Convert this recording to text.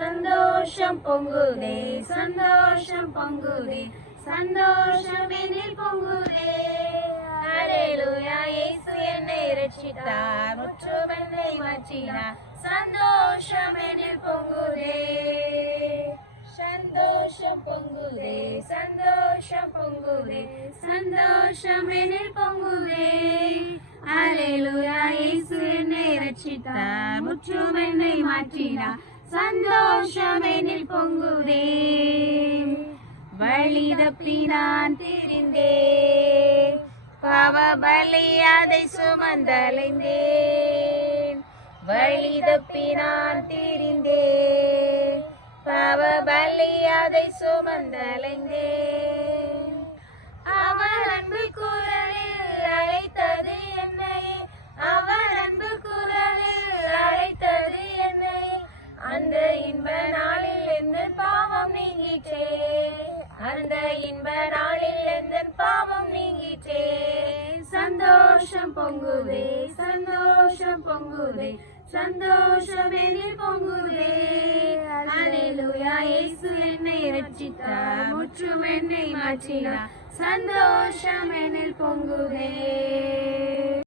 சந்தோஷம் பொங்குதே சந்தோஷம் பொங்குதே சந்தோஷம் என்னில் பொங்குதே. ஹalleluya இயேசு என்னை ரட்சித்தார் முற்றும் என்னை மாற்றினார். சந்தோஷம் என்னில் பொங்குதே. சந்தோஷம் பொங்குதே சந்தோஷம் பொங்குதே சந்தோஷம் என்னில் பொங்குதே. ஹalleluya இயேசு என்னை ரட்சித்தார் முற்றும் என்னை மாற்றினார். சந்தோஷம் என்னில் பொங்குதே வழி தப்பி நான் தெரிந்தேன். பாவபலி அதை சுமந்தலைந்தேன். வழி தப்பி நான் தெரிந்தேன். பாவபலி அதை சுமந்தலைந்தேன். நீங்கிற்றே அந்த இன்ப நாளில் எந்த பாவம் நீங்கிற்றே சந்தோஷம் பொங்குதே சந்தோஷம் பொங்குதே சந்தோஷம் எனில் பொங்குதே. ஹalleluya இயேசு என்னை இரட்சித்தார் முற்றும் என்னை மாற்றினார் சந்தோஷம் எனில் பொங்குதே.